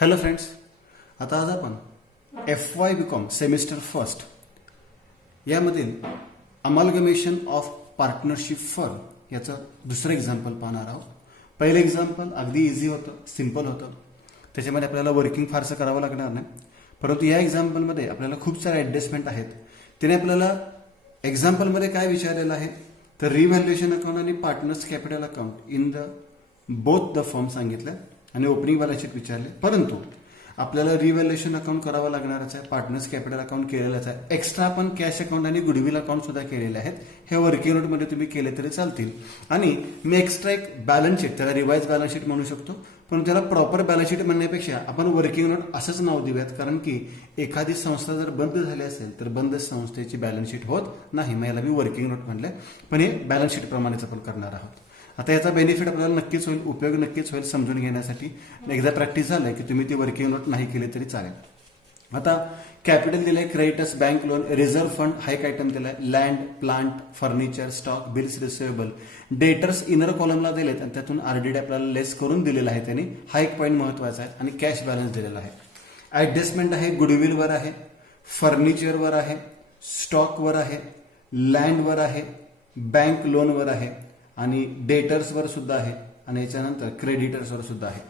Hello friends, आता आज आपण FY BCom सेमिस्टर फर्स्ट यामधील अमालगमेशन ऑफ पार्टनरशिप फर्म याचं दुसरं एक्झाम्पल पाहणार आहोत. पहिलं एक्झाम्पल अगदी इझी होतं, सिम्पल होतं. त्याच्यामध्ये आपल्याला वर्किंग फारसं करावं लागणार नाही. परंतु या एक्झाम्पलमध्ये आपल्याला खूप सारे ॲडजस्टमेंट आहेत. त्याने आपल्याला एक्झाम्पलमध्ये काय विचारलेलं आहे तर रिव्हॅल्युएशन अकाउंट आणि partners capital account in the both the firm सांगितलं आणि ओपनिंग बॅलन्स शीट विचारले. परंतु आपल्याला रिव्हॅल्युएशन अकाउंट करावं लागणारच आहे, पार्टनर्स कॅपिटल अकाउंट केलेलंच आहे. एक्स्ट्रा आपण कॅश अकाउंट आणि गुडविल अकाउंट सुद्धा केलेले आहेत. हे वर्किंग नोटमध्ये तुम्ही केले तरी चालतील. आणि मी एक्स्ट्रा एक बॅलन्स शीट, त्याला रिवाइज बॅलन्स शीट म्हणू शकतो, पण त्याला प्रॉपर बॅलन्स शीट म्हणण्यापेक्षा आपण वर्किंग नोट असंच नाव देऊयात. कारण की एखादी संस्था जर बंद झाली असेल तर बंद संस्थेची बॅलन्स शीट होत नाही. मग याला मी वर्किंग नोट म्हणलंय, पण हे बॅलन्स शीट प्रमाणेच आपण करणार आहोत. आता याचा बेनिफिट आपल्याला नक्कीच होईल, उपयोग नक्कीच होईल समजून घेण्यासाठी. एकदा प्रॅक्टिस झालं की तुम्ही ती वर्किंग नोट नाही केली तरी चालेल. आता कॅपिटल दिलंय, creditors, bank loan, reserve fund हा एक आयटम दिलाय, land, plant, furniture, stock, bills receivable, debtors inner कॉलमला दिलेत आणि त्यातून आरडीडी आपल्याला लेस करून दिलेला आहे त्यांनी. हा एक पॉईंट महत्वाचा आहे. आणि कॅश बॅलन्स दिलेला आहे. ऍडजस्टमेंट आहे, गुडविलवर आहे, फर्निचरवर आहे, स्टॉकवर आहे, लँडवर आहे, बँक लोनवर आहे आणि डेटर्सवर सुद्धा आहे आणि याच्यानंतर क्रेडिटर्सवर सुद्धा आहे.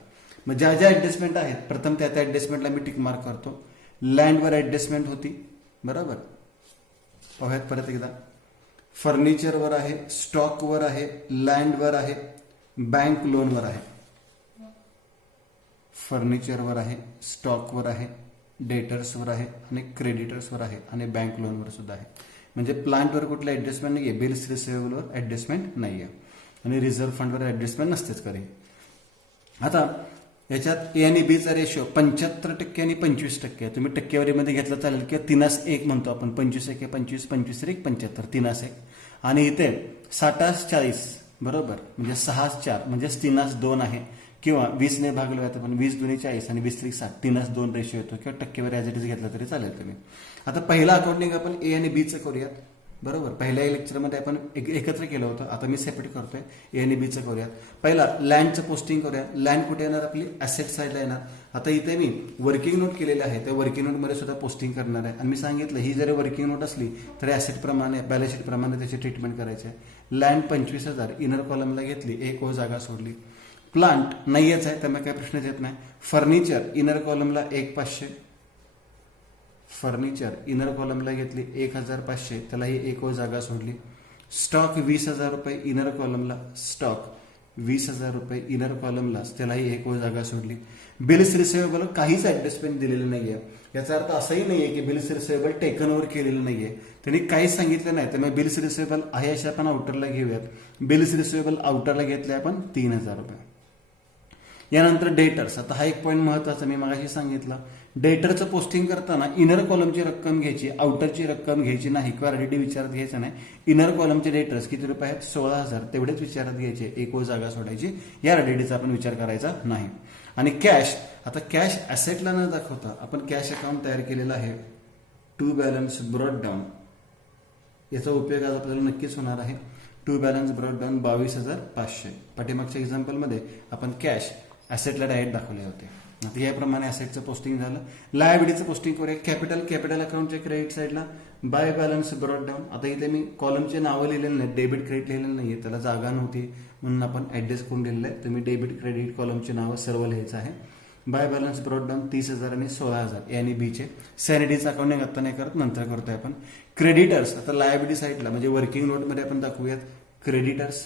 मग ज्या ज्या ऍडजस्टमेंट आहेत प्रथम त्या त्या ऍडजस्टमेंटला मी टिक मार्क करतो. लँडवर ऍडजस्टमेंट होती, बरोबर, पाहूयात परत एकदा. फर्निचरवर आहे, स्टॉकवर आहे, लँडवर आहे, बँक लोनवर आहे. फर्निचरवर आहे, स्टॉकवर आहे, डेटर्सवर आहे आणि क्रेडिटर्सवर आहे आणि बँक लोनवर सुद्धा आहे. म्हणजे प्लांटवर कुठलं ऍडजस्टमेंट नाहीये, बिल्स रिसिवेबलवर ऍडजस्टमेंट नाहीये आणि रिझर्व्ह फंडवर ऍडजस्टमेंट नसतेच कधी. आता याच्यात ए आणि बीचा रेशो 75% आणि 25% आहे. तुम्ही टक्केवारीमध्ये घेतलं चालेल किंवा 3:1 म्हणतो आपण. 25 25 25 75 3:1. आणि इथे 60:40 बरोबर, म्हणजे 6:4 म्हणजेच 3:2 आहे. किंवा 20ने भागलो तर पण 20 2 40 आणि 20 3 60 3:2 रेशो येतो. किंवा टक्केवारी ॲज इट इज घेतला तरी चालेल तुम्ही. आता पहिला अकाउंटिंग आपण ए आणि बीचं करूयात, बरोबर. पहिल्या लेक्चरमध्ये आपण एकत्र केलं होतं, आता मी सेपरेट करतोय. ए आणि बीचं करूयात. पहिला लँडचं पोस्टिंग करूया. लँड कुठे येणार, आपली ॲसेट साईडला येणार. आता इथे मी वर्किंग नोट केलेले आहे, त्या वर्किंग नोटमध्ये सुद्धा पोस्टिंग करणार आहे. आणि मी सांगितलं ही जरी वर्किंग नोट असली तरी ॲसेट प्रमाणे बॅलन्स शीट प्रमाणे त्याची ट्रीटमेंट करायची आहे. लँड 25,000 इनर कॉलमला घेतली, एक जागा सोडली. प्लांट नाहीच आहे त्यामुळे काही प्रश्नच येत नाही. फर्निचर इनर कॉलमला 1,500, फर्निचर इनर कॉलमला घेतली 1,500, त्यालाही एक जागा सोडली. स्टॉक 20,000 रुपये इनर कॉलमला, स्टॉक 20,000 रुपये इनर कॉलमलाच, त्यालाही एक जागा सोडली. बिल्स रिसिवेबल काहीच ऍडजस्टमेंट दिलेलं नाहीये. याचा अर्थ असाही नाहीये की बिल्स रिसिवेबल टेकन ओव्हर केलेलं नाहीये, त्यांनी काहीच सांगितलं नाही. त्यामुळे बिल्स रिसिवेबल आहे असे आपण आउटरला घेऊयात. बिल्स रिसिवेबल आउटरला घेतले आपण 3,000 रुपये. यानंतर डेटर्स. आता हा एक पॉईंट महत्वाचा, मी मगाशी सांगितलं. डेटरचं पोस्टिंग करताना इनर कॉलमची रक्कम घ्यायची, आउटरची रक्कम घ्यायची नाही किंवा आरडीडी विचारात घ्यायचं नाही. इनर कॉलमचे डेटर्स किती रुपये आहेत, 16,000, तेवढेच विचारात घ्यायचे, एक जागा सोडायची. या आरडीडीचा आपण विचार करायचा नाही. आणि कॅश, आता कॅश ऍसेटला न दाखवता आपण कॅश अकाउंट तयार केलेला आहे, टू बॅलन्स ब्रॉड डाऊन. याचा उपयोग आज आपल्याला नक्कीच होणार आहे. To balance brought down 22,500. पाठीमागच्या एक्झाम्पलमध्ये आपण कॅश ऍसेटला डायरेक्ट दाखवले होते. आता याप्रमाणे ऍसेटचं पोस्टिंग झालं. लायबिलिटीचं पोस्टिंग करूया. कॅपिटल अकाउंटच्या क्रेडिट साईडला बाय बॅलन्स ब्रॉड डाऊन. आता इथे मी कॉलमचे नावं लिहिलेलं नाही, डेबिट क्रेडिट लिहिलेलं नाहीये, त्याला जागा नव्हती म्हणून आपण ऍडजस्ट करून दिलेलं आहे. तुम्ही डेबिट क्रेडिट कॉलमचे नावं सर्व लिहायचं आहे. बाय बॅलन्स ब्रॉड डाऊन 30,000 आणि 16,000 ए आणि बीचे. सॅनिटीचं अकाउंटिंग आता नाही करत, नंतर करतोय आपण. क्रेडिटर्स, आता लायबिलिटी साईडला म्हणजे वर्किंग नोटमध्ये आपण दाखवूयात क्रेडिटर्स,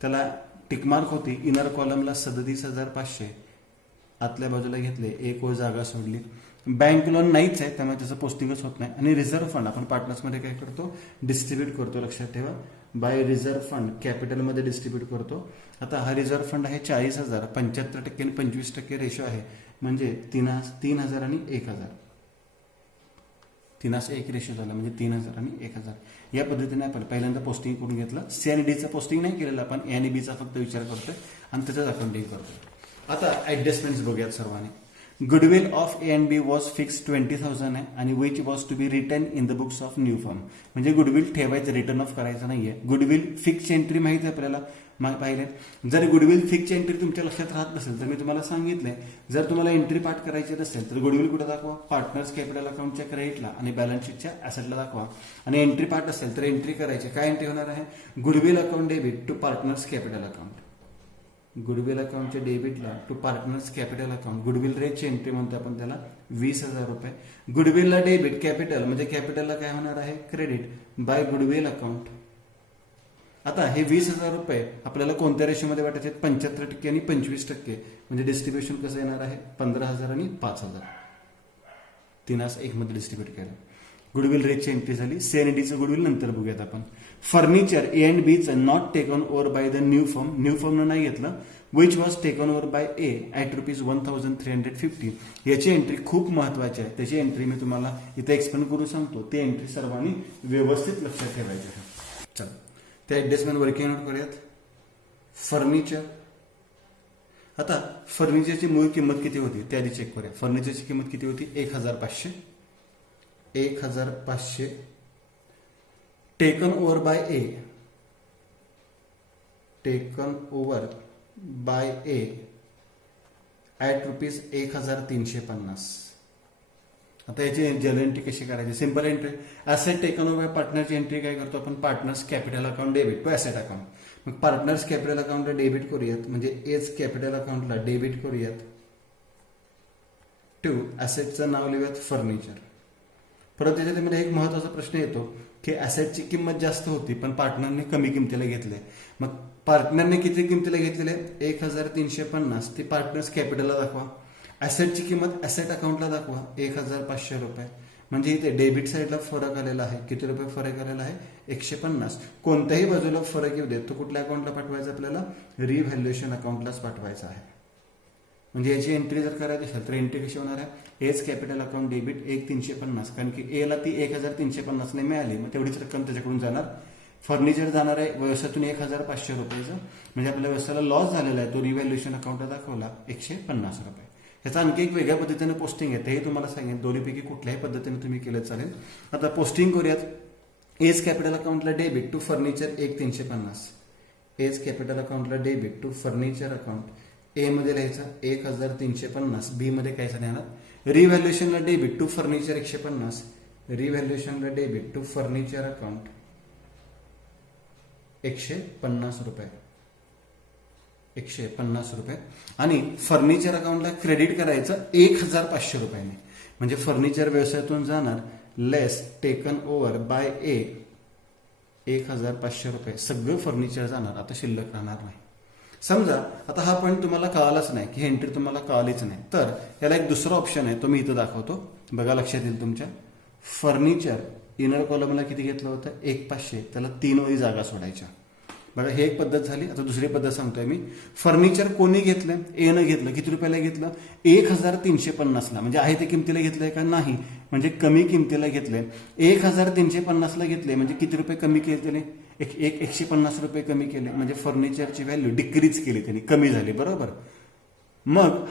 त्याला टिकमार्क होती. इनर कॉलमला 37,500, आतल्या बाजूला घेतले, एक जागा सोडली. बँक लोन नाहीच आहे त्यामुळे त्याचं पोस्टिंगच होत नाही. आणि रिझर्व्ह फंड आपण पार्टनर्समध्ये काय करतो, डिस्ट्रीब्यूट करतो. लक्षात ठेवा, बाय रिझर्व्ह फंड कॅपिटलमध्ये डिस्ट्रीब्यूट करतो. आता हा रिझर्व्ह फंड आहे 40,000, 75% आणि 25% रेशो आहे, म्हणजे 3,000 आणि 1,000. 3:1 रेशो झाला, म्हणजे 3,000 आणि 1,000. या पद्धतीने आपण पहिल्यांदा पोस्टिंग करून घेतलं. सी आणि डीचं पोस्टिंग नाही केलेलं आपण, ए आणि बीचा फक्त विचार करतोय आणि त्याचाच अकाउंटिंग करतोय. आता ऍडजस्टमेंट्स बघूयात सर्वांनी. Goodwill of A and B was fix 20,000 आहे आणि which was to be written in the books of new firm. म्हणजे गुडविल ठेवायचं, रिटर्न ऑफ करायचं नाहीये. गुडविल फिक्स एंट्री माहिती आहे आपल्याला, पाहिले. जर गुडविल फिक्स एंट्री तुमच्या लक्षात राहत नसेल तर मी तुम्हाला सांगितलंय, जर तुम्हाला एंट्री पाठ करायची नसेल तर गुडविल कुठे दाखवा, पार्टनर्स कॅपिटल अकाउंटच्या क्रेडिटला आणि बॅलन्स शीटच्या ऍसेटला दाखवा. आणि एंट्री पाठ असेल तर एंट्री करायची, काय एंट्री होणार आहे, goodwill account debit to partners capital account. Goodwill अकाउंटच्या डेबिटला to partners capital account, goodwill रेटची एंट्री म्हणतो आपण त्याला 20,000 रुपये. गुडविलला डेबिट, कॅपिटल म्हणजे कॅपिटलला काय होणार आहे, क्रेडिट बाय गुडविल अकाउंट. आता हे 20,000 रुपये आपल्याला कोणत्या रेशोमध्ये वाटायचे, 75% आणि 25%. म्हणजे डिस्ट्रीब्युशन कसं येणार आहे, 15,000 आणि 5,000, 3:1 मध्ये डिस्ट्रीब्युट केलं. गुडविल रेटची एंट्री झाली. सी आणि डीचं गुडविल नंतर बघूयात आपण. फर्निचर ए अँड बीचं not taken over by the new firm, new फर्मनं नाही घेतलं. Which was taken over by A at ₹1,350. याची एंट्री खूप महत्वाची आहे, त्याची एंट्री मी तुम्हाला इथे एक्सप्लेन करून सांगतो. ती एंट्री सर्वांनी व्यवस्थित लक्षात ठेवायची आहे. चला त्या ऍडजस्टमेंट वर्किंग नोट करूयात. फर्निचर, आता फर्निचरची मूळ किंमत किती होती ते आधी चेक करूया. फर्निचरची किंमत किती होती, 1,500. 1,500 taken over by A, taken over by A at ₹1,350. आता याची जनरल एंट्री कशी करायची, simple entry. Asset taken over by पार्टनरची एंट्री काय करतो आपण, partners capital account debit to asset account. मग पार्टनर्स कॅपिटल अकाउंटला डेबिट करूयात, म्हणजे एज कॅपिटल अकाउंटला डेबिट करूयात टू ऍसेटचं नाव लिहूयात फर्निचर. परत त्याच्यामध्ये एक महत्वाचा प्रश्न येतो की ऍसेटची किंमत जास्त होती पण पार्टनरने कमी किमतीला घेतले. मग पार्टनरने किती किमतीला घेतलेले, 1,350. ती पार्टनर्स कॅपिटलला दाखवा. ऍसेटची किंमत ऍसेट अकाउंटला दाखवा, 1,500 रुपये. म्हणजे इथे डेबिट साईडला फरक आलेला आहे, किती रुपये फरक आलेला आहे, 150. कोणत्याही बाजूला फरक येऊ देत तो कुठल्या अकाउंटला पाठवायचा, आपल्याला रिव्हॅल्युएशन अकाउंटलाच पाठवायचा आहे. म्हणजे याची एंट्री जर करायची असेल तर एंट्री कशी होणार आहे, एज कॅपिटल अकाउंट डेबिट 1,350. कारण की ए ला ती 1,350 ने मिळाली, मग तेवढीच रक्कम त्याच्याकडून जाणार. फर्निचर जाणार आहे व्यवसायातून 1,500 रुपयाचं, म्हणजे आपल्या व्यवसायाला लॉस झालेला आहे, तो रिव्हॅल्युएशन अकाउंटला दाखवला 150 रुपये. ह्याचा आणखी एक वेगळ्या पद्धतीने पोस्टिंग आहे, तेही तुम्हाला सांगेन. दोन्हीपैकी कुठल्याही पद्धतीने तुम्ही केलं चालेल. आता पोस्टिंग करूयात. एज कॅपिटल अकाउंटला debit to furniture 1,350. A's capital अकाउंटला debit to furniture account. A मध्ये लिहायचं 1,350. बी मध्ये काय येणार, रिव्हॅल्युएशनला डेबिट टू फर्निचर 150. रिव्हॅल्युएशनला डेबिट टू फर्निचर अकाउंट 150 रुपये. 150 रुपये. आणि फर्निचर अकाउंटला क्रेडिट करायचं 1,500 रुपयाने. म्हणजे फर्निचर व्यवसायातून जाणार लेस टेकन ओव्हर बाय ए 1,500 रुपये. सगळं फर्निचर जाणार, आता शिल्लक राहणार नाही. समजा आता हा पॉईंट तुम्हाला कळालाच नाही की एंट्री तुम्हाला कळालीच नाही, तर याला एक दुसरा ऑप्शन आहे, तो मी इथं दाखवतो, बघा लक्षात येईल तुमच्या. फर्निचर इनर कॉलमला किती घेतलं होतं, 1,500. त्याला 3 ओळी जागा सोडायच्या. बघा हे एक पद्धत झाली. आता दुसरी पद्धत सांगतोय मी. फर्निचर कोणी घेतलं, ए न घेतलं. किती रुपयाला घेतलं, 1,350ला. म्हणजे आहे ते किमतीला घेतलंय का, नाही, म्हणजे कमी किमतीला घेतलंय. 1,350ला घेतले म्हणजे किती रुपये कमी केले, 150 रुपये कमी केले. म्हणजे फर्निचरची व्हॅल्यू डिक्रीज केली त्यांनी, कमी झाली, बरोबर. मग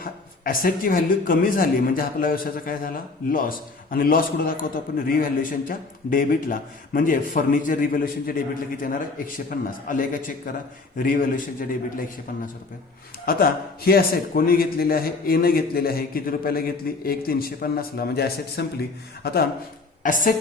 ऍसेटची व्हॅल्यू कमी झाली म्हणजे आपल्या व्यवसायाचा काय झाला, लॉस. आणि लॉस कुठं दाखवतो आपण, रिव्हॅल्युएशनच्या डेबिटला. म्हणजे फर्निचर रिव्हॅल्युएशनच्या डेबिटला किती येणार आहे, 150. आले का चेक करा, रिव्हॅल्युएशनच्या डेबिटला 150 रुपये. आता हे ऍसेट कोणी घेतलेले आहे, ए न घेतलेले आहे. किती रुपयाला घेतली, 1,350ला. म्हणजे ऍसेट संपली. आता asset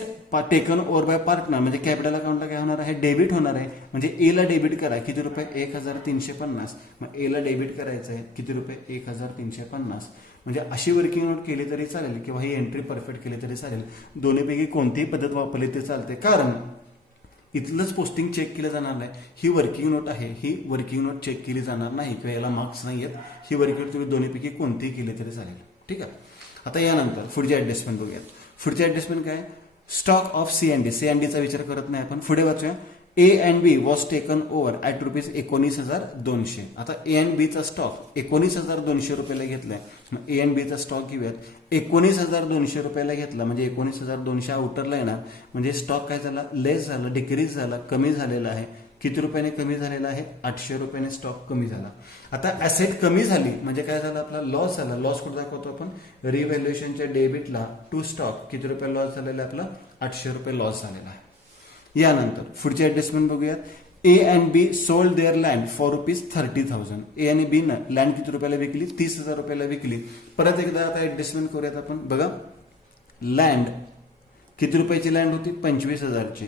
taken over bye partner म्हणजे कॅपिटल अकाउंटला काय होणार आहे, डेबिट होणार आहे. म्हणजे ए ला डेबिट करा, किती रुपये, 1,350. मग ए ला डेबिट करायचं आहे किती रुपये, 1,350. म्हणजे अशी वर्किंग नोट केली तरी चालेल किंवा ही एंट्री परफेक्ट केली तरी चालेल. दोन्हीपैकी कोणतीही पद्धत वापरली ते चालते, कारण इथलंच पोस्टिंग चेक केलं जाणार नाही. ही वर्किंग नोट आहे, ही वर्किंग नोट चेक केली जाणार नाही किंवा याला मार्क्स नाही आहेत. ही वर्किंग नोट तुम्ही दोन्हीपैकी कोणतीही केली तरी चालेल, ठीक आहे. आता यानंतर पुढची ऍडजस्टमेंट बघूयात. पुढची ऍडजस्टमेंट काय, stock of C and D. C and डीचा विचार करत नाही आपण, पुढे वाचूया. A and B was taken over at ₹19,200. आता ए अँड बीचा स्टॉक 19,200 रुपयाला घेतलाय. मग ए अँड बीचा स्टॉक घेऊयात. 19,200 रुपयाला घेतला म्हणजे 19,200 आउटरला येणार. म्हणजे स्टॉक काय झाला, लेस झाला, डिक्रीज झाला, कमी झालेला आहे. किती रुपयाने कमी झालेला आहे? 800 रुपयाने स्टॉक कमी झाला. आता ॲसेट कमी झाली म्हणजे काय झालं? आपला लॉस झाला. लॉस कुठे दाखवतो आपण? रिव्हॅल्युएशनच्या डेबिटला टू स्टॉक किती रुपये लॉस झालेला आहे? आपला 800 रुपये लॉस झालेला आहे. यानंतर पुढची ऍडजस्टमेंट बघूयात. A and B sold their land for ₹30,000. A आणि बी न लँड किती रुपयाला विकली? 30,000 रुपयाला विकली. परत एकदा आता ऍडजस्टमेंट करूयात आपण. बघा, लँड किती रुपयाची लँड होती? 25,000ची.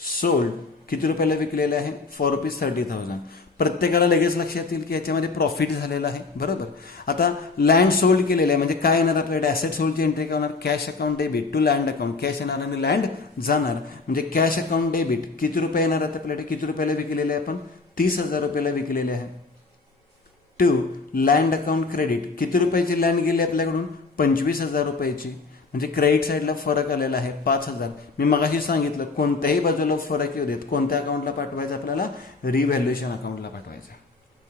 सोल्ड किती रुपयाला विकलेले आहे? फॉर ₹30,000. प्रत्येकाला लगेच लक्षात येईल की याच्यामध्ये प्रॉफिट झालेला आहे, बरोबर. आता लँड सोल्ड केलेलं आहे म्हणजे काय येणार आपल्याकडे? ऍसेट सोल्डची एंट्री काय होणार? Cash account debit to land account. Cash येणार आणि लँड जाणार म्हणजे कॅश अकाउंट डेबिट किती रुपये येणार आहेत आपल्याकडे? किती रुपयाला विकलेले आहे आपण? 30,000 रुपयाला विकलेले आहे. टू लँड अकाउंट क्रेडिट किती रुपयाची लँड गेली आपल्याकडून? 25,000 रुपयाची. म्हणजे क्रेडिट साईडला फरक आलेला आहे 5,000. मी मगाशी सांगितलं कोणत्याही बाजूला फरक येऊ देत, कोणत्या अकाउंटला पाठवायचं? आपल्याला रिव्हॅल्युएशन अकाउंटला पाठवायचं,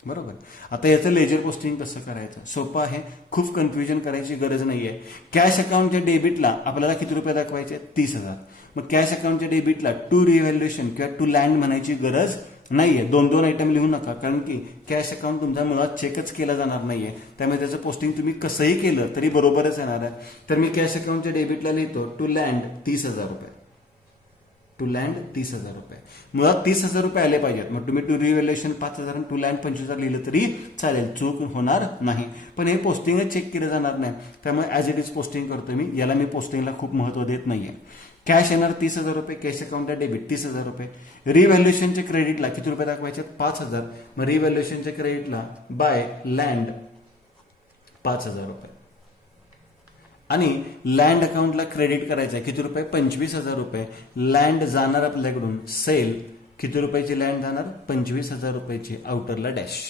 बरोबर. आता याचं लेजर पोस्टिंग कसं करायचं? सोपं आहे, खूप कन्फ्युजन करायची गरज नाहीये. कॅश अकाउंटच्या डेबिटला आपल्याला किती रुपये दाखवायचे? 30,000. मग कॅश अकाउंटच्या डेबिटला टू रिव्हॅल्युएशन किंवा टू लँड म्हणायची गरज नाहीये. 2-2 आयटम लिहू नका, कारण की कॅश अकाउंट तुमचा मुळात चेकच केला जाणार नाहीये. त्यामुळे त्याचं पोस्टिंग तुम्ही कसंही केलं तरी बरोबरच येणार आहे. तर मी कॅश अकाउंटच्या डेबिटला लिहितो टू लँड 30,000 रुपये. टू लँड 30,000 रुपये. मुळात 30,000 रुपये आले पाहिजेत. मग तुम्ही टू रिव्हॅल्युएशन 5,000 आणि टू लँड 25,000 लिहिलं तरी चालेल, चूक होणार नाही. पण हे पोस्टिंगच चेक केलं जाणार नाही, त्यामुळे ॲज इट इज पोस्टिंग करतो मी. याला मी पोस्टिंगला खूप महत्व देत नाहीये. कॅश येणार 30,000 रुपये. कॅश अकाउंटला डेबिट 30,000 रुपये. रिव्हॅल्युएशनच्या क्रेडिटला किती रुपये दाखवायचे? 5,000. मग रिव्हॅल्युएशनच्या क्रेडिटला बाय लँड 5,000 रुपये. आणि लँड अकाउंटला क्रेडिट करायचं आहे किती रुपये? 25,000 रुपये. लँड जाणार आपल्याकडून सेल. किती रुपयाची लँड जाणार? 25,000 रुपयाची. आउटरला डॅश.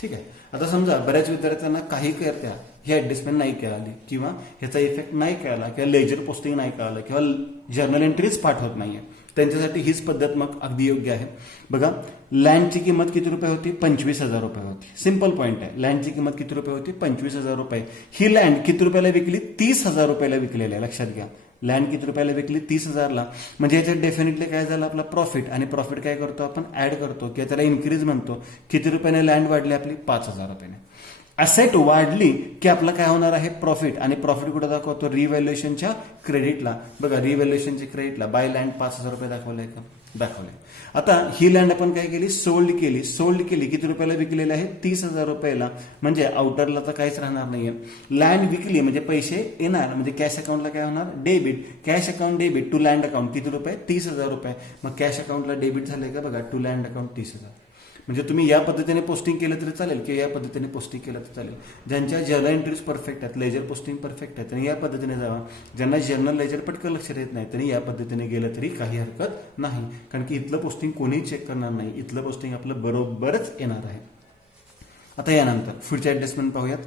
ठीक आहे. आता समजा बऱ्याच विद्यार्थ्यांना काही करत्या ही ऍडजस्टमेंट नाही कळाली किंवा ह्याचा इफेक्ट नाही कळाला किंवा लेजर पोस्टिंग नाही कळालं किंवा जर्नल एंट्रीज पाठवत नाहीये, त्यांच्यासाठी हीच पद्धत मग अगदी योग्य आहे. बघा, लँडची किंमत किती रुपये होती? 25,000 रुपये होती. सिंपल पॉईंट आहे. लँडची किंमत किती रुपये होती? 25,000 रुपये. ही लँड किती रुपयाला विकली? 30,000 रुपयाला विकलेली आहे. लक्षात घ्या, लँड किती रुपयाला विकली? 30,000ला. म्हणजे याच्यात डेफिनेटली काय झालं? आपला प्रॉफिट. आणि प्रॉफिट काय करतो आपण? ऍड करतो किंवा त्याला इन्क्रीज म्हणतो. किती रुपयाने लँड वाढली आपली? 5,000 रुपयाने. असेट वाढली की आपलं काय होणार आहे? प्रॉफिट. आणि प्रॉफिट कुठे दाखवतो? रिव्हॅल्युएशनच्या क्रेडिटला. बघा, रिव्हॅल्युएशनच्या क्रेडिटला बाय लँड 5,000 रुपये दाखवलंय का? दाखवलंय. आता ही लँड आपण काय केली? सोल्ड केली. सोल्ड केली किती रुपयाला विकलेली आहे? 30,000 रुपयाला. म्हणजे आउटरला तर काहीच राहणार नाहीये. लँड विकली म्हणजे पैसे येणार, म्हणजे कॅश अकाउंटला काय होणार? Debit. Cash account debit to land account किती रुपये? 30,000 रुपये. मग कॅश अकाउंटला डेबिट झालंय का? बघा, टू लँड अकाउंट 30,000. म्हणजे तुम्ही या पद्धतीने पोस्टिंग केलं तरी चालेल किंवा या पद्धतीने पोस्टिंग केलं तरी चालेल. ज्यांच्या जर्नल एंट्रीज परफेक्ट आहेत, लेजर पोस्टिंग परफेक्ट आहे, त्यांनी या पद्धतीने जावा. ज्यांना जर्नल लेजर पटकन लक्षात येत नाही त्यांनी या पद्धतीने गेलं तरी काही हरकत नाही, कारण की इथलं पोस्टिंग कोणीही चेक करणार नाही. इथलं पोस्टिंग आपलं बरोबरच येणार आहे. आता यानंतर पुढच्या ऍडजस्टमेंट पाहूयात.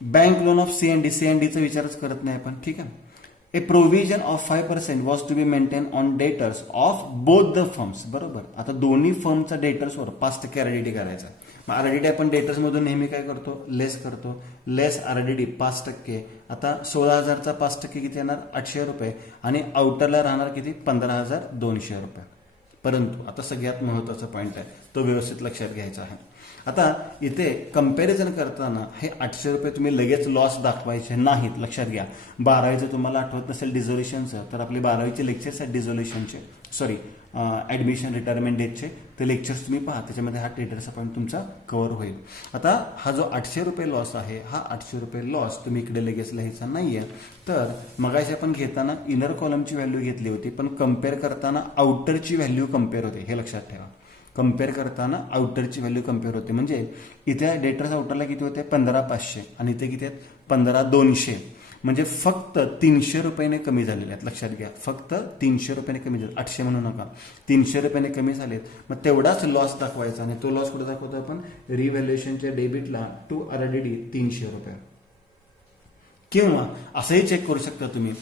Bank loan of C&D. C&Dचा विचारच करत नाही आपण. ठीक आहे. A provision of 5% was to be maintain on debtors of both the firms. बरोबर. आता दोन्ही फर्मचा डेटर्सवर 5% RDD करायचा. मग RDD आपण डेटर्स मधून नेहमी काय करतो? लेस करतो. लेस RDD 5%. आता 16,000चा 5% किती येणार? 800 रुपये. आणि आउटरला राहणार किती? 15,200 रुपये. परंतु आता सगळ्यात महत्वाचा पॉईंट आहे, तो व्यवस्थित लक्षात घ्यायचा आहे. आता इथे कंपॅरिझन करताना हे 800 रुपये तुम्ही लगेच लॉस दाखवायचे नाहीत. लक्षात घ्या. 12वीचं तुम्हाला आठवत नसेल डिझोल्युशनचं, तर आपले 12वीचे लेक्चर्स आहेत डिझोल्युशनचे, सॉरी ऍडमिशन रिटायरमेंट डेटचे, ते लेक्चर्स तुम्ही पहा. त्याच्यामध्ये हा डेटर्सचा पॉईंट तुमचा कव्हर होईल. आता हा जो 800 रुपये लॉस आहे, हा 800 रुपये लॉस तुम्ही इकडे लगेच लिहायचा नाहीये. तर मगाशी आपण घेताना इनर कॉलमची व्हॅल्यू घेतली होती, पण कम्पेअर करताना आउटरची व्हॅल्यू कम्पेअर होते, हे लक्षात ठेवा. कम्पेअर करताना आउटरची व्हॅल्यू कम्पेअर होते. म्हणजे इथे डेटर्स आउटरला किती होते? 15,500. आणि इथे किती आहेत? 15,200. म्हणजे फक्त 300 रुपयाने कमी झालेले आहेत. लक्षात घ्या, फक्त 300 रुपयाने कमी झाले. 800 म्हणू नका, 300 रुपयाने कमी झालेत. मग तेवढाच लॉस दाखवायचा. आणि तो लॉस कुठे दाखवतो आपण? रिव्हॅल्युएशनच्या डेबिटला टू RDD 300 रुपये. किंवा असंही चेक करू शकता तुम्ही,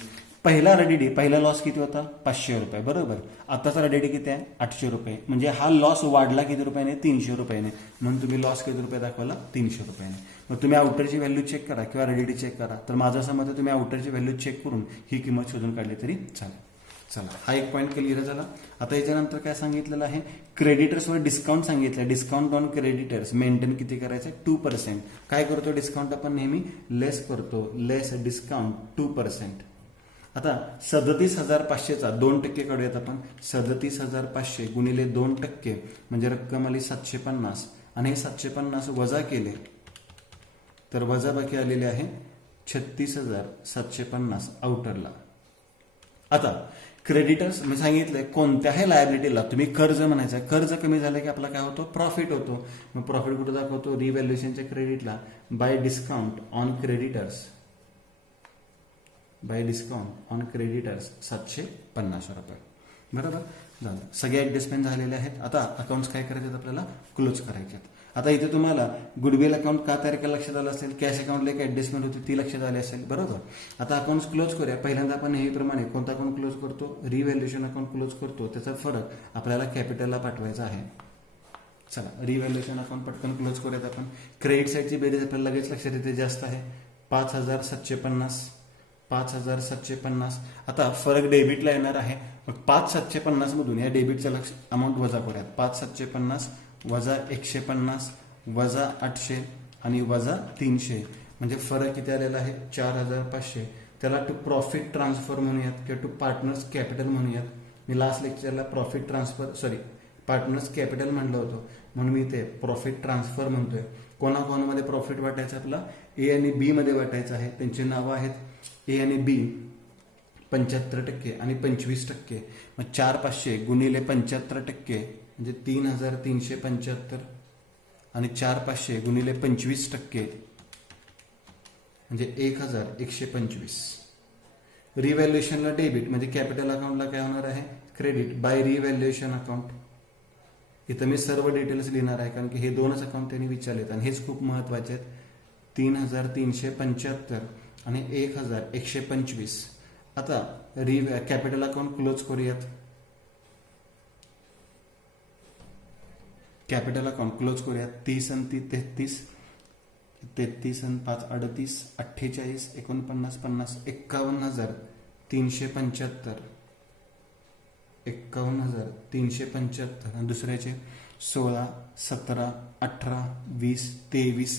पहिला RDD पहिला लॉस किती होता 500 रुपये बरोबर. आताचा RDD किती आहे 800 रुपये. म्हणजे हा लॉस वाढला किती रुपयाने 300 रुपयाने. म्हणून तुम्ही लॉस किती रुपये दाखवला 300 रुपयाने. मग तुम्ही आउटरची व्हॅल्यू चेक करा किंवा RDD चेक करा. तर माझं असं मत आहे तुम्ही आउटरची व्हॅल्यू चेक करून ही किंमत शोधून काढली तरी चालेल. चला हा एक पॉईंट क्लिअर झाला. आता याच्यानंतर काय सांगितलेलं आहे क्रेडिटर्सवर डिस्काउंट सांगितलं. डिस्काउंट ऑन क्रेडिटर्स मेंटेन किती करायचं 2%. काय करतो डिस्काउंट आपण नेहमी लेस करतो. लेस डिस्काउंट 2%. आता 37,500चा 2% काढूयात आपण. 37,500 गुणिले 2% म्हणजे रक्कम आली 750 आणि हे 750 वजा केले तर वजा बाकी आलेले आहे 36,750 आउटरला. आता क्रेडिटर्स मी सांगितलंय कोणत्याही लायबिलिटीला तुम्ही कर्ज म्हणायचं. कर्ज कमी झालं की आपला काय होतो प्रॉफिट होतो. मग प्रॉफिट कुठे दाखवतो रिव्हॅल्युएशनच्या क्रेडिटला by discount on creditors. By discount on creditors 750 रुपये बरोबर झालं. सगळे ऍडजस्टमेंट झालेले आहेत. आता अकाउंट्स काय करायचे आपल्याला क्लोज करायचे. आता इथे तुम्हाला गुडविल अकाउंट का तारखेला लक्षात आलं असेल. कॅश अकाउंटला एक ऍडजस्टमेंट होती ती लक्षात आली असेल बरोबर. आता अकाउंट्स क्लोज करूया. पहिल्यांदा आपण नेहमीप्रमाणे कोणता अकाउंट क्लोज करतो रिव्हॅल्युएशन अकाउंट क्लोज करतो. त्याचा फरक आपल्याला कॅपिटलला पाठवायचा आहे. चला रिव्हॅल्युएशन अकाउंट पटकन क्लोज करूयात आपण. क्रेडिट साईडची बेरीज आपल्याला लगेच लक्षात येते जास्त आहे 5,750. 5,750. आता फरक डेबिटला येणार आहे. मग 5,750 मधून या डेबिटचा लक्ष अमाऊंट वजा करूयात. 5,750 वजा 150 वजा 800 आणि वजा 300 म्हणजे फरक किती आलेला आहे 4,500. त्याला टू प्रॉफिट ट्रान्सफर म्हणूयात किंवा टू पार्टनर्स कॅपिटल म्हणूयात. मी लास्ट लेक्चरला प्रॉफिट ट्रान्सफर पार्टनर्स कॅपिटल म्हणलं होतं म्हणून मी इथे प्रॉफिट ट्रान्सफर म्हणतोय. कोणाकोणामध्ये प्रॉफिट वाटायचं आपला ए आणि बी मध्ये वाटायचं आहे. त्यांची नावं आहेत ए आणि बी 75% आणि 25%. मग 4,500 गुणिले 75% म्हणजे 3,375 आणि 4,500 गुणिले 25% म्हणजे 1,125. रिव्हॅल्युएशनला डेबिट म्हणजे कॅपिटल अकाउंटला काय होणार आहे क्रेडिट बाय रिव्हॅल्युएशन अकाउंट. इथं मी सर्व डिटेल्स लिहिणार आहे कारण की हे दोनच अकाउंट त्यांनी विचारलेत आणि हेच खूप महत्वाचे आहेत. 3,375 आणि 1,125. आता कॅपिटल अकाउंट क्लोज करूयात. कॅपिटल अकाउंट क्लोज करूयात. 30 आणि 33 33 आणि 5 38 48 49 50 51,375 51,375 आणि दुसऱ्याचे 16 17 18 20 23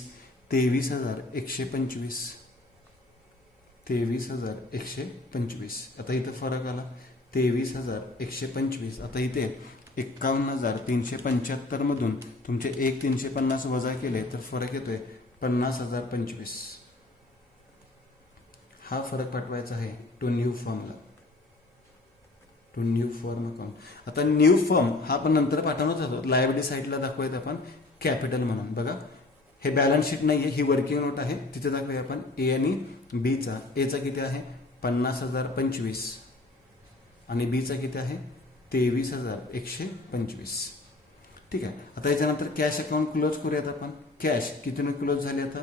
23,125 23,125. आता इथे फरक आला 23,125. आता इथे 51,375 मधून तुमचे 1,350 वजा केले तर फरक येतोय 50,025. हा फरक पाठवायचा आहे टू न्यू फर्मला. To new firm account. आता न्यू फर्म हा आपण नंतर पाठवणार जातो. लायबिलिटी साईडला दाखवूयात आपण कॅपिटल म्हणून. बघा हे बॅलन्स शीट नाहीये ही वर्किंग नोट आहे. तिथे दाखवूया आपण ए आणि बीचा. एचा किती आहे 50,025 आणि बीचा किती आहे 23,125. ठीक आहे. आता याच्यानंतर कॅश अकाउंट क्लोज करूयात आपण. कॅश कितीने क्लोज झाली आता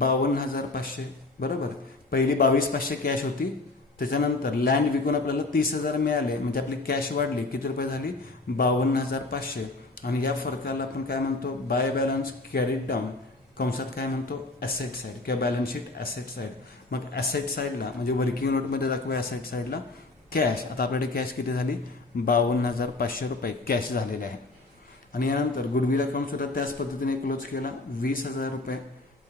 52,500 बरोबर. पहिली 22,500 कॅश होती. त्याच्यानंतर लँड विकून आपल्याला 30,000 मिळाले म्हणजे आपली कॅश वाढली. किती रुपये झाली 52,500 आणि या फरकाला आपण काय म्हणतो बाय बॅलन्स कॅरीड डाऊन कंसात काय म्हणतो ऍसेट साईड किंवा बॅलन्स शीट ऍसेट साईड. मग ऍसेट साईडला म्हणजे वर्किंग नोटमध्ये दाखवूया ऍसेट साईडला कॅश. आता आपल्याकडे कॅश किती झाली 52,500 रुपये कॅश झालेले आहे. आणि यानंतर गुडविल अकाउंट सुद्धा त्याच पद्धतीने क्लोज केला 20,000 रुपये.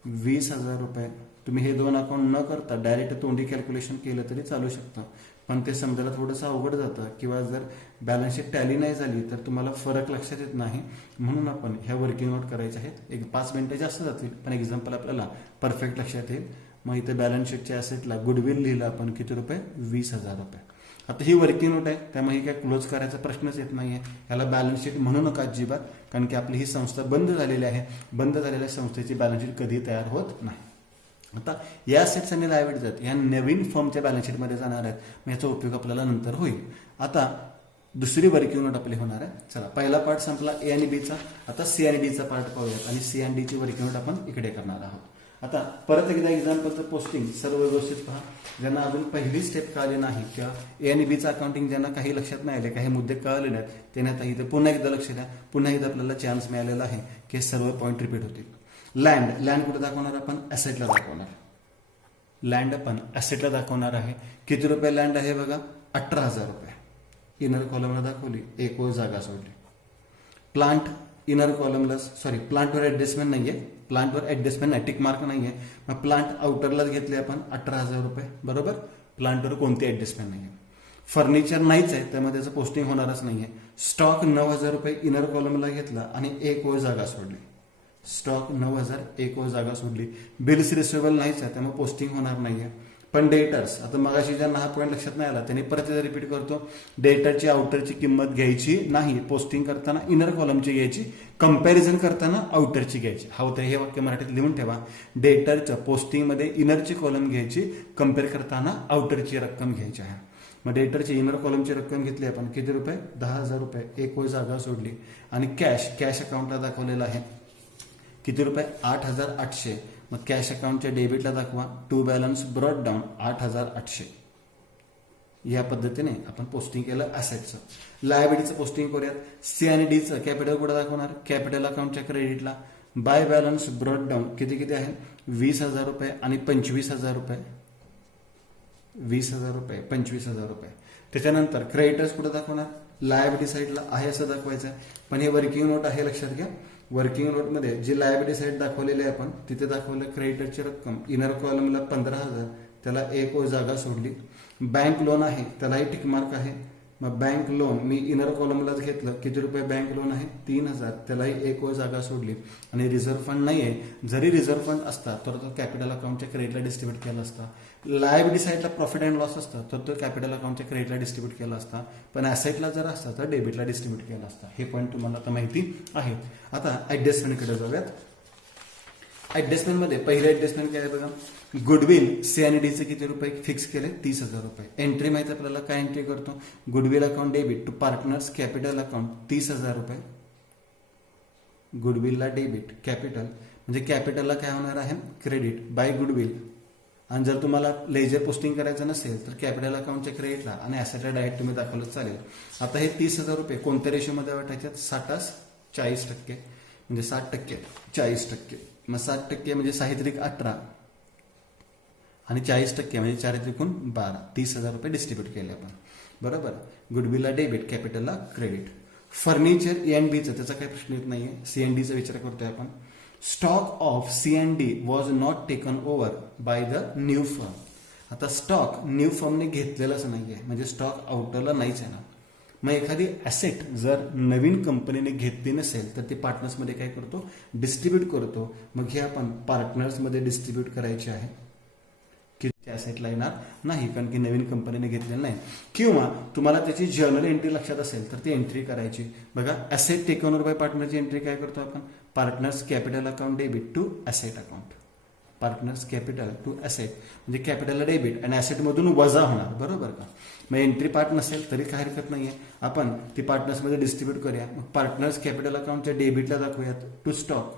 20,000 रुपये तुम्ही हे दोन अकाउंट न करता डायरेक्ट तोंडी कॅल्क्युलेशन केलं तरी चालू शकतं पण ते समजायला थोडंसं अवघड जातं किंवा जर बॅलन्स शीट टॅली नाही झाली तर तुम्हाला फरक लक्षात येत नाही. म्हणून आपण ह्या वर्किंग नोट करायच्या आहेत. एक 5 मिनिटं जास्त जातील पण एक्झाम्पल आपल्याला परफेक्ट लक्षात येईल. मग इथे बॅलन्स शीटच्या ॲसेटला गुडविल लिहिलं आपण किती रुपये 20,000 रुपये. आता ही वर्किंग नोट आहे त्यामुळे ही काय क्लोज करायचा प्रश्नच येत नाहीये. याला बॅलन्स शीट म्हणू नका अजिबात कारण की आपली ही संस्था बंद झालेली आहे. बंद झालेल्या संस्थेची बॅलन्स शीट कधी तयार होत नाही. आता या असेट्स आणि लायबिलिटीज या नवीन फर्मच्या बॅलन्स शीटमध्ये जाणार आहेत. मग याचा उपयोग आपल्याला नंतर होईल. आता दुसरी वर्किंग नोट आपली होणार आहे. चला पहिला पार्ट संपला ए आणि बीचा. आता सी आणि डीचा पार्ट पाहूयात आणि सी आणि डीची वर्किंग नोट आपण इकडे करणार आहोत. आता परत एकदा एक्झाम्पलचं पोस्टिंग सर्व व्यवस्थित पहा. ज्यांना अजून पहिली स्टेप कळाली नाही किंवा ए आणि बीचं अकाउंटिंग ज्यांना काही लक्षात नाही आले, काही मुद्दे कळाले नाहीत, त्यांनी आता इथे पुन्हा एकदा लक्ष द्या. पुन्हा एकदा आपल्याला चान्स मिळालेला आहे की सर्व पॉईंट रिपीट होतील. लँड कुठे दाखवणार आपण? ॲसेटला दाखवणार. लँड आपण ॲसेटला दाखवणार आहे. किती रुपये लँड आहे बघा? 18,000 रुपये. इनर कॉलमला दाखवली, एक ओळ जागा सोडली. प्लांट इनर कॉलमला प्लांटवर ऍडजस्टमेंट नाहीये, प्लांटवर ऍडजस्टमेंट नाही, टिक मार्क नाहीये. मग प्लांट आउटरलाच घेतले आपण 18,000 रुपये, बरोबर. प्लांटवर कोणती ऍडजस्टमेंट नाहीये. फर्निचर नाहीच आहे, त्यामुळे त्याचं पोस्टिंग होणारच नाहीये. स्टॉक 9,000 रुपये इनर कॉलमला घेतला आणि एक ओळ जागा सोडली. स्टॉक 9,000, एक ओळ जागा सोडली. बिल्स रिसिवेबल नाहीच आहे, त्यामुळे पोस्टिंग होणार नाहीये. पण डेटर्स, आता मगाशी ज्यांना हा पॉईंट लक्षात नाही आला त्यांनी परत एकदा रिपीट करतो. डेटरची आउटरची किंमत घ्यायची नाही, पोस्टिंग करताना इनर कॉलमची घ्यायची, कंपॅरिझन करताना आउटरची घ्यायची. हा तर हे वाक्य मराठीत लिहून ठेवा. डेटरच्या पोस्टिंगमध्ये इनरची कॉलम घ्यायची, कम्पेअर करताना आउटरची रक्कम घ्यायची आहे. मग डेटरची इनर कॉलमची रक्कम घेतली आपण किती रुपये? 10,000 रुपये. एक ओळ जागा सोडली. आणि कॅश अकाउंटला दाखवलेला आहे किती रुपये? 8,800. मग कॅश अकाउंटच्या डेबिटला दाखवा. To balance brought down 8,800. या पद्धतीने आपण पोस्टिंग केलं ॲसेटचं. लायबिलिटीचं पोस्टिंग करूयात. सी आणि डीचं कॅपिटल कुठे दाखवणार? कॅपिटल अकाउंटच्या क्रेडिटला. बाय बॅलन्स ब्रॉट डाऊन किती आहे? 20,000 रुपये आणि 25,000 रुपये. 20,000 रुपये, 25,000 रुपये. त्याच्यानंतर क्रेडिटर्स कुठे दाखवणार? लायबिलिटी साईडला आहे असं दाखवायचं आहे. पण हे वर्किंग नोट आहे, लक्षात घ्या. वर्किंग नोटमध्ये जी लायबिलिटी साईड दाखवलेली आहे आपण तिथे दाखवलं क्रेडिटरची रक्कम. इनर कॉलमला 15,000, त्याला एक ओळ जागा सोडली. बँक लोन आहे, त्यालाही टिक मार्क आहे. मग बँक लोन मी इनर कॉलमलाच घेतलं. किती रुपये बँक लोन आहे? 3,000, त्यालाही एक ओळ जागा सोडली. आणि रिझर्व्ह फंड नाही आहे. जरी रिझर्व्ह फंड असता तर तो कॅपिटल अकाउंटच्या क्रेडिटला डिस्ट्रीब्यूट केला असता. लायबिलिटी साईडला प्रॉफिट अँड लॉस असता तर तो कॅपिटल अकाउंटच्या क्रेडिटला डिस्ट्रीब्यूट केला असता. पण ॲसेटला जर असता तर डेबिटला डिस्ट्रीब्यूट केला असता. हे पॉईंट तुम्हाला आता माहिती आहे. आता ऍडजस्टमेंटकडे जाऊयात. ऍडजस्टमेंटमध्ये पहिले ऍडजस्टमेंट काय आहे बघा? गुडविल सी आणि डीचे किती रुपये फिक्स केले? 30,000 रुपये. एंट्री माहिती आपल्याला काय एंट्री करतो? Goodwill account debit to partners capital account 30,000 रुपये. गुडविलला डेबिट, कॅपिटल म्हणजे कॅपिटलला काय होणार आहे? Credit by goodwill. आणि जर तुम्हाला लेजर पोस्टिंग करायचं नसेल तर कॅपिटल अकाउंटच्या क्रेडिटला आणि ॲसेटला डायरेक्ट तुम्ही दाखवलं चालेल. आता हे 30,000 रुपये कोणत्या रेशोमध्ये वाटायच्यात? 60-40%, म्हणजे 60%, 40%. मग 60% म्हणजे साहित्रिक 18 आणि 40% म्हणजे चारित्रिकून 12. 30,000 रुपये डिस्ट्रीब्यूट केले आपण, बरोबर. गुडविलला डेबिट, कॅपिटलला क्रेडिट. फर्निचर ए अँड बीचं त्याचा काही प्रश्न येत नाहीये. सी अँड डीचा विचार करतोय आपण. Stock of C and D was not taken over by the new firm. आता स्टॉक न्यू फर्मने घेतलेलाच नाहीये, म्हणजे स्टॉक आउटरला नाहीच आहे ना. मग एखादी ॲसेट जर नवीन कंपनीने घेतली नसेल तर ती पार्टनर्समध्ये काय करतो? डिस्ट्रीब्यूट करतो. मग हे आपण पार्टनर्समध्ये डिस्ट्रीब्यूट करायचे आहे की ॲसेटला येणार नाही, कारण की नवीन कंपनीने घेतलेलं नाही. किंवा तुम्हाला त्याची जर्नल एंट्री लक्षात असेल तर ती एंट्री करायची. बघा, ॲसेट टेकन ओव्हर बाय पार्टनरची एंट्री काय करतो आपण? Partners capital account debit to asset account. Partners capital to asset म्हणजे कॅपिटलला डेबिट आणि ॲसेटमधून वजा होणार, बरोबर का. मग एंट्री पार्ट नसेल तरी काही हरकत नाहीये, आपण ती पार्टनर्समध्ये डिस्ट्रीब्यूट करूया. मग पार्टनर्स कॅपिटल अकाउंटच्या डेबिटला दाखवूयात टू स्टॉक.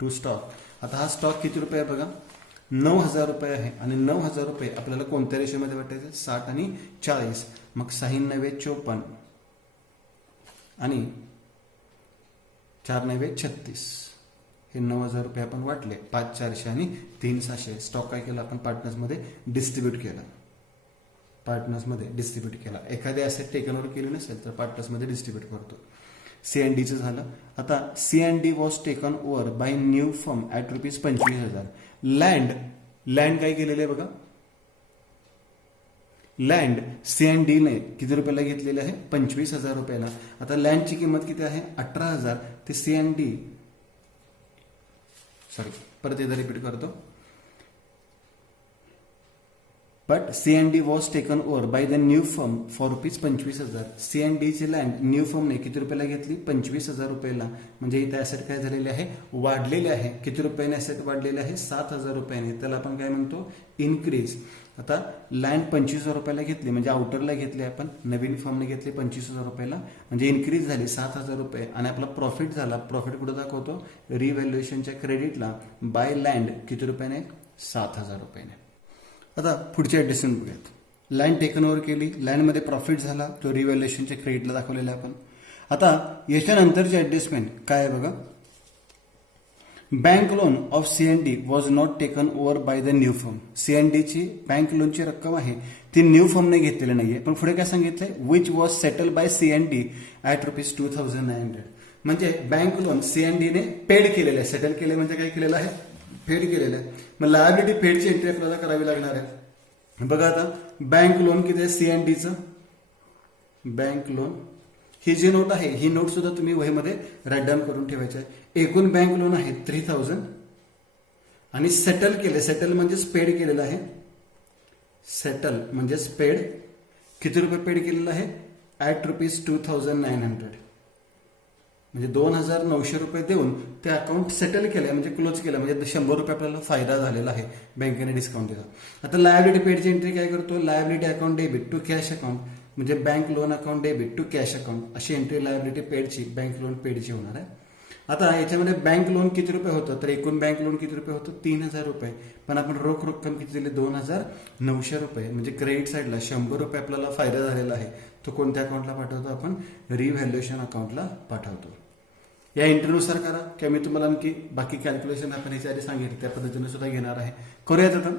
To stock. आता हा स्टॉक किती रुपये आहे बघा? 9,000 रुपये आहे. आणि 9,000 रुपये आपल्याला कोणत्या रेशोमध्ये वाटायचे? 60 आणि 40. मग 6-9-54 आणि 4-9-36. हे 9,000 रुपये आपण वाटले. 5-400 आणि 3-600. स्टॉक काय केला आपण? पार्टनर्समध्ये डिस्ट्रीब्यूट केला. पार्टनर्समध्ये डिस्ट्रीब्यूट केला. एखादी ॲसेट टेकन ओव्हर केली नसेल तर पार्टनर्समध्ये डिस्ट्रीब्यूट करतो. सी अँड डीचं झालं. आता C and D was taken over by new firm at ₹25,000. Land काय केलेलं आहे बघा? लँड सी अँड डीने किती रुपयाला घेतलेली आहे? 25,000 रुपयाला. आता लँडची किंमत किती आहे? 18,000. ते सी अँड डी परत एकदा रिपीट करतो. But C and D was taken over by the new firm for ₹25,000. C and डीची लँड न्यू फर्मने किती रुपयाला घेतली? 25,000 रुपयाला. म्हणजे इथे ॲसेट काय झालेली आहे? वाढलेले आहे. किती रुपयाने ॲसेट वाढलेले आहे? 7,000 रुपयाने. त्याला आपण काय म्हणतो? इन्क्रीज. आता लँड 25,000 रुपयाला घेतली, म्हणजे आउटरला घेतली आपण, नवीन फॉर्मने घेतली 25,000 रुपयाला, म्हणजे इन्क्रीज झाली 7,000 रुपये आणि आपला प्रॉफिट झाला. प्रॉफिट कुठं दाखवतो? रिव्हॅल्युएशनच्या क्रेडिटला बाय लँड किती रुपयाने? 7,000 रुपयाने. आता पुढची ऍडजस्टमेंट बघूयात. लँड टेकन ओव्हर केली, लँडमध्ये प्रॉफिट झाला, तो रिव्हॅल्युएशनच्या क्रेडिटला दाखवलेला आपण. आता याच्यानंतरची ऍडजस्टमेंट काय आहे बघा. Bank loan of C and D was not taken over by the new firm. सीएनडीची बँक लोनची रक्कम आहे ती न्यू फर्मने घेतलेली नाहीये, पण पुढे काय सांगितलंय? Which was settle by C and D at ₹2,900. म्हणजे बँक लोन सीएनडीने पेड केलेलं आहे. सेटल केले म्हणजे काय केलेलं आहे? पेड केलेलं आहे. मग लायबिलिटी पेडची एंट्री आपल्याला करावी लागणार आहे. बघा आता बँक लोन किती आहे सीएनडीचं? बँक लोन ही जी नोट आहे ही नोट सुद्धा तुम्ही वहीमध्ये राईट डाऊन करून ठेवायची आहे. एकूण बँक लोन आहे 3,000 आणि सेटल केले. सेटल म्हणजेच पेड केलेलं आहे. सेटल म्हणजेच पेड. किती रुपये पेड केलेलं आहे? ॲट ₹2,900. म्हणजे 2,900 रुपये देऊन ते अकाउंट सेटल केलं, म्हणजे क्लोज केलं, म्हणजे 100 रुपये आपल्याला फायदा झालेला आहे. बँकेने डिस्काउंट दिला. आता लायबिलिटी पेडची एंट्री काय करतो? Liability account debit to cash account, म्हणजे bank loan account debit to cash account, अशी एंट्री लायबिलिटी पेडची, बँक लोन पेडची होणार आहे. आता याच्यामध्ये बँक लोन किती रुपये होतं? तर एकूण बँक लोन किती रुपये होतं? 3,000 रुपये. पण आपण रोख रक्कम किती दिली? 2,900 रुपये. म्हणजे क्रेडिट साईडला 100 रुपये आपल्याला फायदा झालेला आहे. तो कोणत्या अकाउंटला पाठवतो? आपण रिव्हॅल्युएशन अकाउंटला पाठवतो. या एंट्रीनुसार करा किंवा मी तुम्हाला आणखी बाकी कॅल्क्युलेशन आपण ह्याच्या आधी सांगितलं त्या पद्धतीने सुद्धा घेणार आहे. करूयात आता.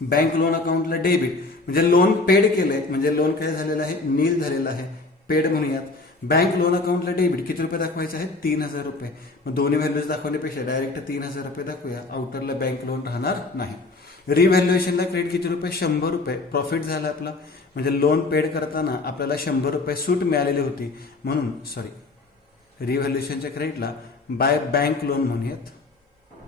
बँक लोन अकाउंटला डेबिट म्हणजे लोन पेड केलंय, म्हणजे लोन काय झालेलं आहे? नील झालेलं आहे. पेड म्हणूयात. बँक लोन अकाउंटला डेबिट किती रुपये दाखवायचे आहेत? 3,000 रुपये. मग दोन्ही व्हॅल्यूज दाखवण्यापेक्षा डायरेक्ट 3,000 रुपये दाखवूया. आउटरला बँक लोन राहणार नाही. रिव्हॅल्युएशनला क्रेडिट किती रुपये? 100 रुपये. प्रॉफिट झाला आपला, म्हणजे लोन पेड करताना आपल्याला 100 रुपये सूट मिळालेली होती, म्हणून रिव्हॅल्युएशनच्या क्रेडिटला बाय बँक लोन म्हणूयात.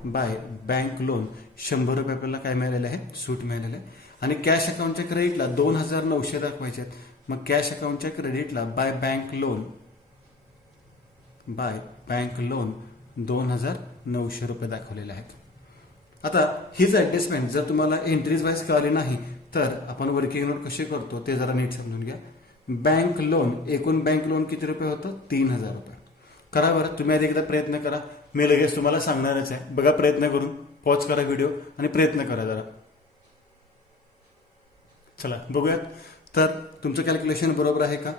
बाय बँक लोन 100 रुपये आपल्याला काय मिळालेलं आहे? सूट मिळालेलं आहे. आणि कॅश अकाउंटच्या क्रेडिटला 2,900 दाखवायचे आहेत. मग कॅश अकाउंटच्या क्रेडिटला बाय बँक लोन 2,900 रुपये दाखवलेले आहेत. आता हीच ऍडजस्टमेंट जर तुम्हाला एंट्रीज वाईज कळाली नाही तर आपण वर्किंग नोट कशी करतो ते जरा नीट समजून घ्या. बँक लोन, एकूण बँक लोन किती रुपये होतं? 3,000 रुपये. करा बरं, तुम्ही आधी एकदा प्रयत्न करा. मी लगेच तुम्हाला सांगणारच आहे. बघा प्रयत्न करून, पॉज करा व्हिडिओ आणि प्रयत्न करा जरा. चला बघूयात. तर तुमचं कॅल्क्युलेशन बरोबर आहे का?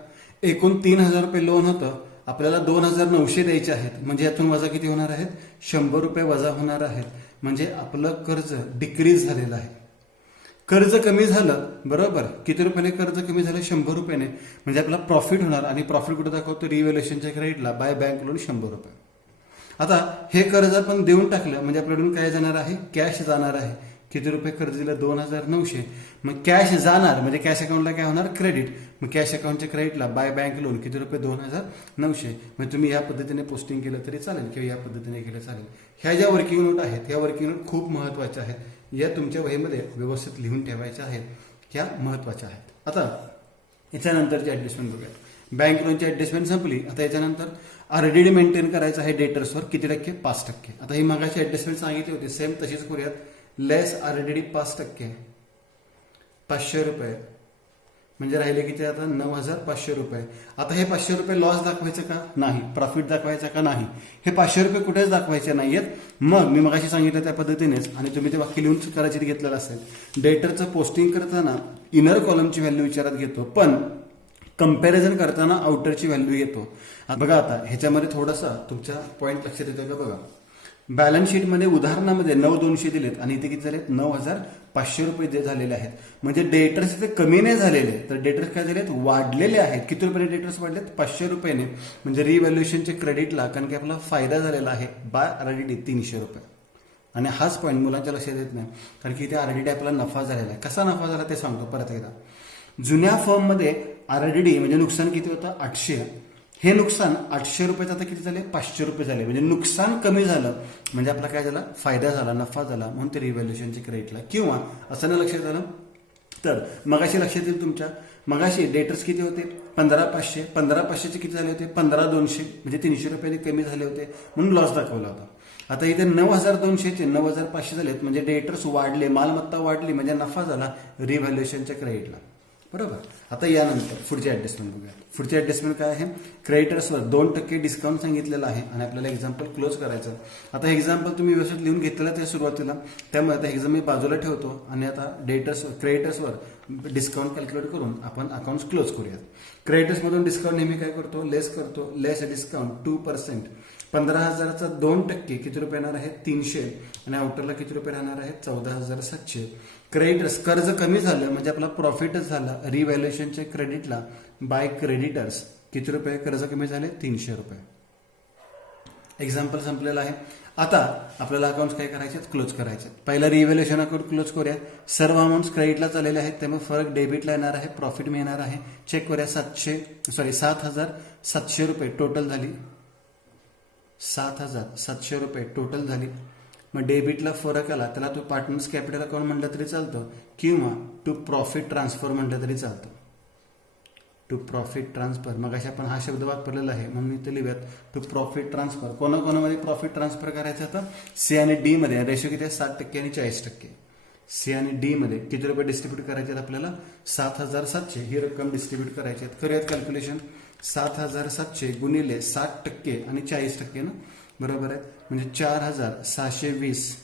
एकूण 3,000 रुपये लोन होतं, आपल्याला 2,900 द्यायचे आहेत, म्हणजे यातून वजा किती होणार आहेत? 100 रुपये वजा होणार आहेत. म्हणजे आपलं कर्ज डिक्रीज झालेलं आहे. कर्ज कमी झालं, बरोबर. किती रुपयाने कर्ज कमी झालं? 100 रुपयाने. म्हणजे आपला प्रॉफिट होणार आणि प्रॉफिट कुठे दाखवतो? रिव्हॅल्युएशनच्या क्रेडिटला बाय बँक लोन 100 रुपये. आता हे कर्ज आपण देऊन टाकलं म्हणजे आपल्याकडून काय जाणार आहे? कॅश जाणार आहे. किती रुपये कर्ज दिलं? 2,900. मग कॅश जाणार म्हणजे कॅश अकाउंटला काय होणार? क्रेडिट. मग कॅश अकाउंटच्या क्रेडिटला बाय बँक लोन किती रुपये? 2,900. म्हणजे तुम्ही या पद्धतीने पोस्टिंग केलं तरी चालेल किंवा या पद्धतीने केलं चालेल. ह्या ज्या वर्किंग नोट आहेत ह्या वर्किंग नोट खूप महत्वाच्या आहेत. या तुमच्या वहीमध्ये व्यवस्थित लिहून ठेवायच्या आहेत. ह्या महत्वाच्या आहेत. आता याच्यानंतरची ऍडजस्टमेंट बघूया. बँक लोनची ऍडजस्टमेंट संपली. आता याच्यानंतर आरडीडी मेंटेन करायचं आहे डेटर्सवर. किती टक्के? 5%. आता ही मगाची ऍडजस्टमेंट सांगितली होती, सेम तशीच करूयात. लेस आरडीडी 5%, 500 रुपये. म्हणजे राहिले किती आता? 9,500 रुपये. आता हे 500 रुपये लॉस दाखवायचं का? नाही. प्रॉफिट दाखवायचं का? नाही. हे 500 रुपये कुठेच दाखवायचे नाहीयेत. मग मी मगाशी सांगितलं त्या पद्धतीनेच आणि तुम्ही ते वाक्य लिहून कदाचित घेतलेलं असेल. डेटरचं पोस्टिंग करताना इनर कॉलमची व्हॅल्यू विचारात घेतो, पण कंपॅरिझन करताना आउटरची व्हॅल्यू घेतो. बघा आता ह्याच्यामध्ये थोडासा तुमच्या पॉईंट लक्षात येतो का? बघा, बॅलन्स शीटमध्ये उदाहरणामध्ये 9,200 दिलेत आणि इथे किती झालेत? 9,500 रुपये झालेले आहेत. म्हणजे डेटर्स इथे कमी नाही झालेले, तर डेटर्स काय झालेत? वाढलेले आहेत. किती रुपये डेटर्स वाढलेत? 500 रुपयाने. म्हणजे रिव्हॅल्युएशनच्या क्रेडिटला कारण की आपला फायदा झालेला आहे बाय आरडीडी 300 रुपये. आणि हाच पॉईंट मुलांच्या लक्षात येत नाही, कारण की इथे आरडीडी आपल्याला नफा झालेला आहे. कसा नफा झाला ते सांगतो परत एकदा. जुन्या फर्ममध्ये आरडीडी म्हणजे नुकसान किती होतं? 800. हे नुकसान 800 रुपयाचं आता किती झाले? 500 रुपये झाले. म्हणजे नुकसान कमी झालं म्हणजे आपला काय झाला? फायदा झाला, नफा झाला. म्हणून ते रिव्हॅल्युएशनच्या क्रेडिटला. किंवा असं नाही लक्षात आलं तर मगाशी लक्षात येईल तुमच्या, मगाशी डेटर्स किती होते? 15,500. 15,500चे किती झाले होते? 15,200. म्हणजे 300 रुपयांनी कमी झाले होते म्हणून लॉस दाखवला होता. आता इथे 9,200चे 9,500 झालेत, म्हणजे डेटर्स वाढले, मालमत्ता वाढली, म्हणजे नफा झाला रिव्हॅल्युएशनच्या क्रेडिटला. बरोबर. आता यानंतर पुढचे ऍडजस्टमेंट बघूया. पुढचे ऍडजस्टमेंट काय आहे? क्रेडिटर्सवर 2% डिस्काउंट सांगितलेलं आहे आणि आपल्याला एक्झाम्पल क्लोज करायचं. आता एक्झाम्पल तुम्ही व्यवस्थित लिहून घेतलेलं ते सुरुवातीला, त्यामुळे आता एक्झाम मी बाजूला ठेवतो आणि आता क्रेडिटर्सवर डिस्काउंट कॅल्क्युलेट करून आपण अकाउंट क्लोज करूयात. क्रेडिटर्समधून डिस्काउंट नेहमी काय करतो? लेस करतो. लेस डिस्काउंट 2%. 15,000चा 2% किती रुपये येणार आहे? 300. आणि आउटरला किती रुपये राहणार आहे? 14,700. क्रेडिटर्स कर्ज कमी झालं म्हणजे आपला प्रॉफिटच झाला. रिव्हॅल्युएशनच्या क्रेडिटला बाय क्रेडिटर्स किती रुपये कर्ज कमी झाले? 300 रुपये. एक्झाम्पल संपलेलं आहे. आता आपल्याला अकाउंट काय करायचे? क्लोज करायचे. पहिला रिव्हॅल्युएशन अकाउंट क्लोज करूया. सर्व अमाऊंट क्रेडिटला चाललेले आहेत, त्यामुळे फरक डेबिटला येणार आहे, प्रॉफिट मिळणार आहे. चेक करूया. 7,700 रुपये टोटल झाली. 7,700 रुपये टोटल झाली. मग डेबिटला फरक आला त्याला तू पार्टनर्स कॅपिटल अकाउंट म्हटलं तरी चालतं किंवा टू प्रॉफिट ट्रान्सफर म्हटलं तरी चालतं. टू प्रॉफिट ट्रान्सफर, मग अशा आपण हा शब्द वापरलेला आहे म्हणून इथे लिहूयात टू प्रॉफिट ट्रान्सफर. कोणाकोणामध्ये प्रॉफिट ट्रान्सफर करायचं होतं? सी आणि डी मध्ये रेशो किती आहे? 60% आणि 40%. सी आणि डी मध्ये किती रुपये डिस्ट्रीब्यूट करायचे आहेत आपल्याला? 7,700 ही रक्कम डिस्ट्रीब्यूट करायची आहे. करूयात कॅल्क्युलेशन. 7,700 गुणिले 60% आणि 40% ना, बरोबर आहे, म्हणजे 4,620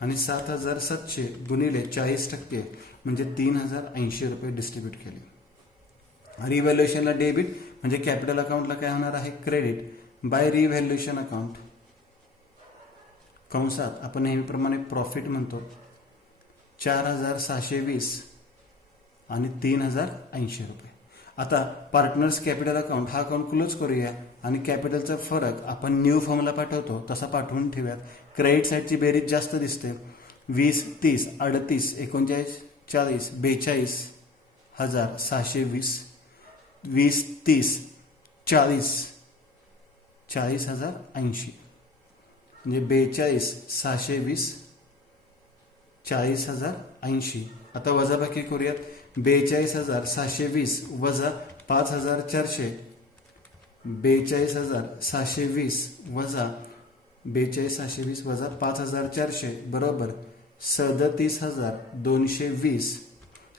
आणि 7,700 गुणिले 40% म्हणजे 3,080 रुपये डिस्ट्रीब्यूट केले. रिव्हॅल्युएशनला डेबिट म्हणजे कॅपिटल अकाउंटला काय होणार आहे? क्रेडिट बाय रिव्हॅल्युएशन अकाउंट कंसात आपण नेहमीप्रमाणे प्रॉफिट म्हणतो. 4,620 आणि 3,080 रुपये. आता पार्टनर्स कॅपिटल अकाउंट हा अकाउंट क्लोज करूया आणि कॅपिटलचा फरक आपण न्यू फॉर्मला पाठवतो तसा पाठवून ठेवूयात. क्रेडिट साईडची बेरीज जास्त दिसते. 20, 30, 38, 39, 40, 42,620. 20, 30, 40, 40,080 म्हणजे 42,620, 40,080. आता वजाबाकी करूयात. 42,620 वजा 5,400, 42,720 वजा 42,720 वजा 5,400 बरोबर 37,220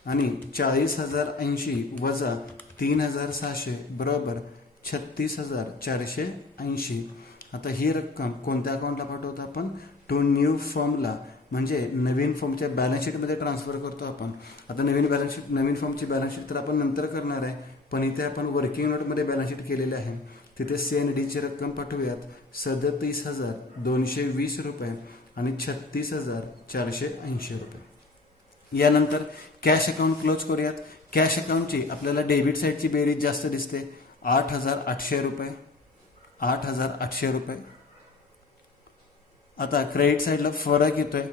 आणि 40,080 वजा 3,600 बरोबर 36,480. आता ही रक्कम कोणत्या अकाउंटला पाठवतो आपण? टू न्यू फॉर्मला, म्हणजे नवीन फॉर्मच्या बॅलन्स शीटमध्ये ट्रान्सफर करतो आपण. आता नवीन फॉर्मची बॅलन्स शीट तर आपण नंतर करणार आहे, पण इथे आपण वर्किंग नोटमध्ये बॅलन्स शीट केलेले आहे. तिथे CNDची रक्कम पाठवूयात. 37,220 रुपये आणि 36,480 रुपये. यानंतर कॅश अकाउंट क्लोज करूयात. कॅश अकाउंटची आपल्याला डेबिट साईडची बेरीज जास्त दिसते. 8,800 रुपये, 8,800 रुपये. आता क्रेडिट साईडला फरक येतोय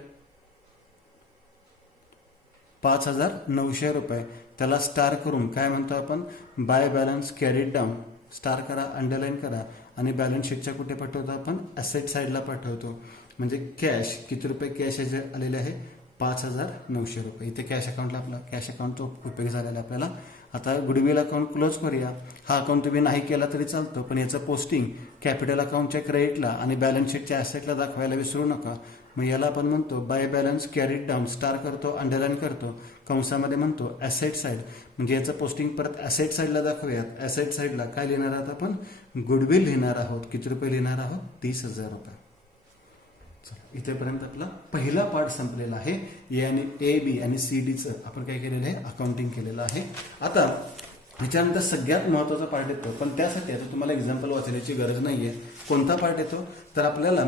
5,900 रुपये. त्याला स्टार करून काय म्हणतो आपण? By balance carried down. Star करा, अंडरलाईन करा आणि बॅलन्स शीटच्या कुठे पाठवतो आपण? ॲसेट साईडला पाठवतो. म्हणजे कॅश किती रुपये कॅश आलेले आहे? 5,900 रुपये. इथे कॅश अकाउंटला आपला कॅश अकाउंटचा उपयोग झालेला आपल्याला. आता गुडविल अकाउंट क्लोज करूया. हा अकाउंट तुम्ही नाही केला तरी चालतो, पण याचं पोस्टिंग कॅपिटल अकाउंटच्या क्रेडिटला आणि बॅलन्स शीटच्या ॲसेटला दाखवायला विसरू नका. मग याला आपण म्हणतो by balance carried down. Star करतो, अंडरलाईन करतो, कंसामध्ये म्हणतो ॲसेट साईड. म्हणजे याचं पोस्टिंग परत ॲसेट साईडला दाखवूयात. ॲसेट साईडला काय लिहिणार आहोत आपण? गुडविल लिहिणार आहोत. किती रुपये लिहिणार आहोत? 30,000 रुपये. इथेपर्यंत आपला पहिला पार्ट संपलेला आहे. ए, बी आणि CDचं आपण काय केलेलं आहे? अकाउंटिंग केलेलं आहे. आता ह्याच्यानंतर सगळ्यात महत्वाचा पार्ट येतो, पण त्यासाठी आता तुम्हाला एक्झाम्पल वाचण्याची गरज नाहीये. कोणता पार्ट येतो? तर आपल्याला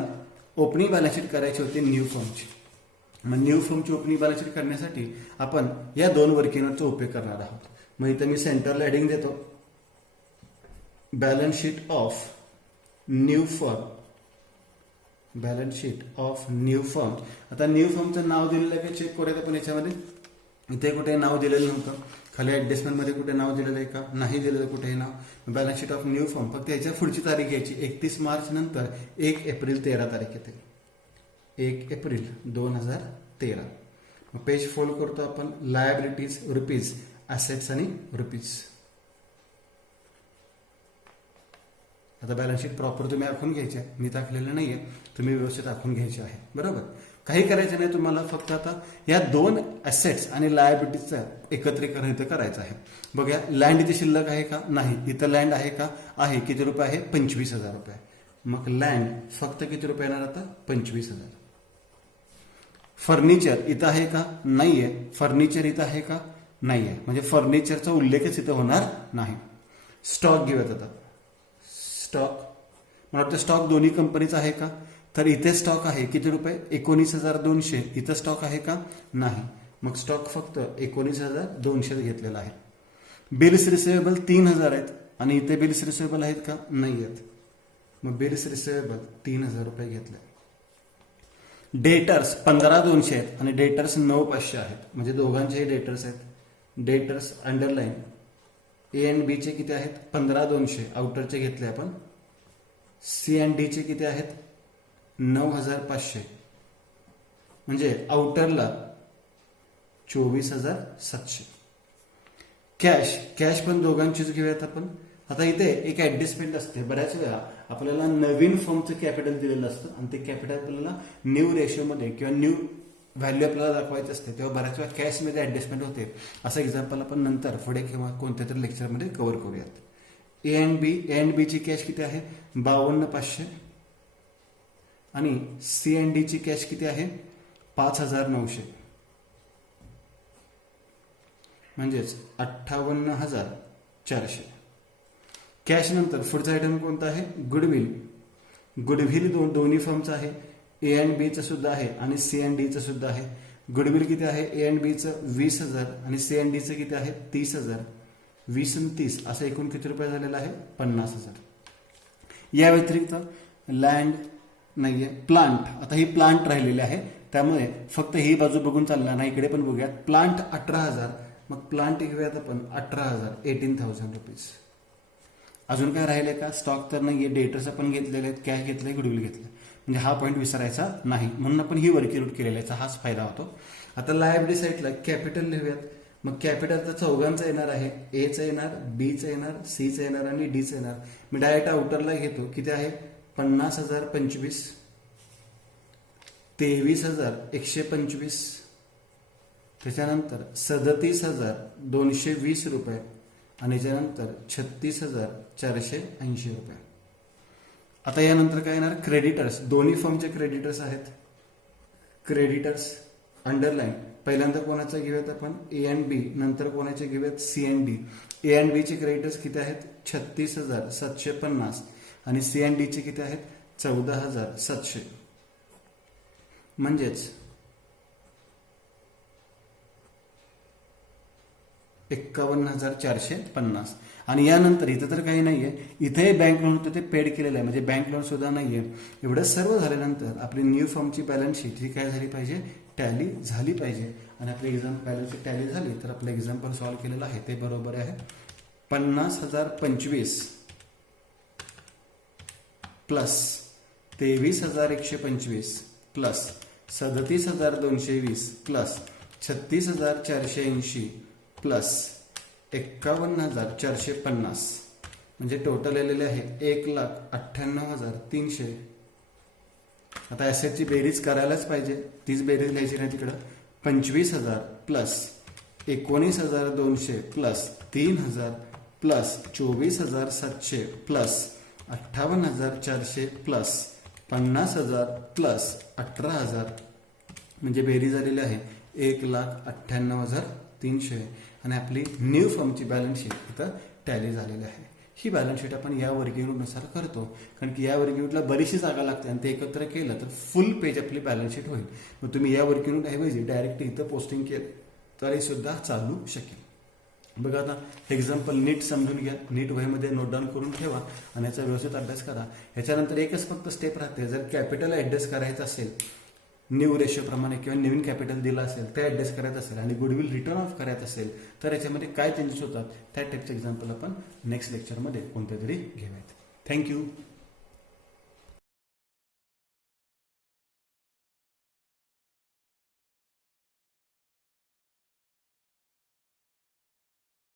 ओपनिंग बॅलन्स शीट करायची होती न्यू फॉर्मची. मग न्यू फॉर्मची ओपनिंग बॅलन्स शीट करण्यासाठी आपण या 2 वर्किंग नोटचा उपयोग करणार आहोत. मग इथं मी सेंटरला हेडिंग देतो, balance sheet of new form. Balance sheet of new form. आता न्यू फॉर्मचं नाव दिलेलं आहे का चेक करूयात आपण याच्यामध्ये. इथे कुठे नाव दिलेलं नव्हतं. खाली ऍडजस्टमेंटमध्ये कुठे नाव दिलेलं आहे का? नाही दिलेलं कुठेही नाव. Balance sheet of new form. फक्त याच्या पुढची तारीख घ्यायची. 31 मार्च नंतर 1 एप्रिल 13 तारीख येते. 1 एप्रिल 2013. मग पेज फोल्ड करतो आपण. लायबिलिटीज रुपीज, ॲसेट्स आणि रुपीज. आता बॅलन्स शीट प्रॉपर तुम्ही आखून घ्यायची आहे, मी दाखलेलं नाहीये, तुम्ही व्यवस्थित आखून घ्यायचे आहे. बरोबर, काही करायचं नाही तुम्हाला, फक्त आता या दोन ॲसेट्स आणि लायबिलिटीजचं एकत्रीकरण इथं करायचं आहे. बघा, लँड इथे शिल्लक आहे का? नाही. इथं लँड आहे का? आहे. किती रुपये आहे? 25,000 रुपये. मग लँड फक्त किती रुपये येणार आता? 25,000. फर्निचर इथं आहे का? नाहीये. फर्निचर इथं आहे का? नाहीये. म्हणजे फर्निचरचा उल्लेखच इथं होणार नाही. स्टॉक घेऊयात आता. स्टॉक, मला वाटतं स्टॉक दोन्ही कंपनीचा आहे का? तर इथे स्टॉक आहे किती रुपये? 19,200. इथं स्टॉक आहे का? नाही. मग स्टॉक फक्त 19,200 घेतलेला आहे. बिल्स रिसिवेबल 3,000 आहेत आणि इथे बिल्स रिसिवेबल आहेत का? नाही आहेत. मग बिल्स रिसिवेबल 3,000 रुपये घेतले. डेटर्स 15,200 आहेत आणि डेटर्स 9,500 आहेत. म्हणजे दोघांचेही डेटर्स आहेत. Debtors underline A and B चे किती आहेत? 15,200 आउटरचे घेतले आपण. सी अँड डी चे किती आहेत? 9,500. म्हणजे आउटरला 24,700. कॅश पण दोघांचीच घेऊयात आपण. आता इथे एक ऍडजस्टमेंट असते. बऱ्याच वेळा आपल्याला नवीन फर्मचं कॅपिटल दिलेलं असतं आणि ते कॅपिटल आपल्याला न्यू रेशोमध्ये किंवा न्यू व्हॅल्यू आपल्याला दाखवायचं असते, तेव्हा बऱ्याच वेळा कॅशमध्ये ऍडजस्टमेंट होते. असं एक्झाम्पल आपण नंतर पुढे किंवा कोणत्या तरी लेक्चरमध्ये कव्हर करूयात. ए अँड बी ची कॅश किती आहे? 52,500 आणि सी अँड डी ची कॅश किती आहे? 5,900. म्हणजेच 58,400. कॅश नंतर पुढचा आयटम कोणता आहे? गुडविल. गुडविल दोन्ही फर्मचा आहे. ए अँड बीचं सुद्धा आहे आणि सी अँड डीचं सुद्धा आहे. गुडविल किती आहे? ए अँड बीचं 20,000 आणि सी अँड डीचं किती आहे? 30,000. 20 आणि 30 असं एकूण किती रुपये झालेला आहे? 50,000. या व्यतिरिक्त लँड नाहीये. प्लांट, आता ही प्लांट राहिलेली आहे, त्यामुळे फक्त ही बाजू बघून चालणार नाही, इकडे पण बघूयात. प्लांट 18,000. मग प्लांट घेऊयात आपण 18,000, 18,000 रुपीज. अजून काय राहिले का? स्टॉक तर नाहीये. डेटर्स आपण घेतलेले आहेत, कॅश घेतले, गुडविल घेतले. म्हणजे हा पॉईंट विसरायचा नाही, म्हणून आपण ही वर्किंग रूट केलेला आहे, हाच फायदा होतो. आता लायबिलिटी साईडला कॅपिटल लिहूयात. मग कॅपिटल तर चौघांचं येणार आहे. एचं येणार, बीचं येणार, सीचं येणार आणि डीचं येणार. मी डायरेक्ट आउटरला घेतो. किती आहे? 50,025, 23,125, त्याच्यानंतर 37,220 रुपये आणि त्यानंतर 36,480 रुपये. आता यानंतर काय येणार? क्रेडिटर्स. दोन्ही फर्मचे क्रेडिटर्स आहेत. Creditors underline. पहिल्यांदा कोणाचं घेऊयात आपण? A and B. नंतर कोणाचे घेऊयात? C and D. A and B चे क्रेडिटर्स किती आहेत? 36,750 आणि सी अँड डी चे किती आहेत? 14,700. म्हणजेच 51,450. आणि यानंतर इथं तर काही नाहीये. इथे बँक लोन होतं ते पेड केलेलं आहे, म्हणजे बँक लोन सुद्धा नाहीये. एवढं सर्व झाल्यानंतर आपली न्यू फर्मची बॅलन्स शीट ही काय झाली पाहिजे? टॅली झाली पाहिजे. आणि आपली एक्झाम बॅलन्स शीट टॅली झाली तर आपलं एक्झाम्पल सॉल्व्ह केलेलं आहे ते बरोबर आहे. 50,025 प्लस 23,125 प्लस 37,220 प्लस 36,480 प्लस 51,450 म्हणजे टोटल आलेले आहे 1,98,300. आता ॲसेटची बेरीज करायलाच पाहिजे, तीच बेरीज लिहायची नाही तिकडं. 25,000 plus 19,200 plus 3,000 plus 24,700 plus 58,400 plus 50,000 plus 18,000 म्हणजे बेरीज आलेली आहे 1,98,300. आणि आपली न्यू फर्मची बॅलन्स शीट इथं टॅली झालेली आहे. ही बॅलन्स शीट आपण या वर्किंग ग्रुपनुसार करतो, कारण की या वर्किंग ग्रुपला बरीचशी जागा लागते आणि ते एकत्र केलं तर फुल पेज आपली बॅलन्स शीट होईल. मग तुम्ही या वर्किंग ग्रुप ऐवजी डायरेक्ट इथं पोस्टिंग केलं तरी सुद्धा चालू शकेल. बघा, आता एक्झाम्पल नीट समजून घ्या, नीट वहीमध्ये नोट डाऊन करून ठेवा आणि याचा व्यवस्थित अभ्यास करा. याच्यानंतर एकच फक्त स्टेप राहते, जर कॅपिटल ऍडजस्ट करायचं असेल न्यू रेशो प्रमाणे किंवा नवीन कॅपिटल दिलं असेल ते ऍडजस्ट करायचं असेल आणि गुडविल रिटर्न ऑफ करायचं असेल तर याच्यामध्ये काय चेंजेस होतात त्या टाईपचे एक्झाम्पल आपण नेक्स्ट लेक्चरमध्ये कोणत्या तरी घेऊयात. थँक्यू.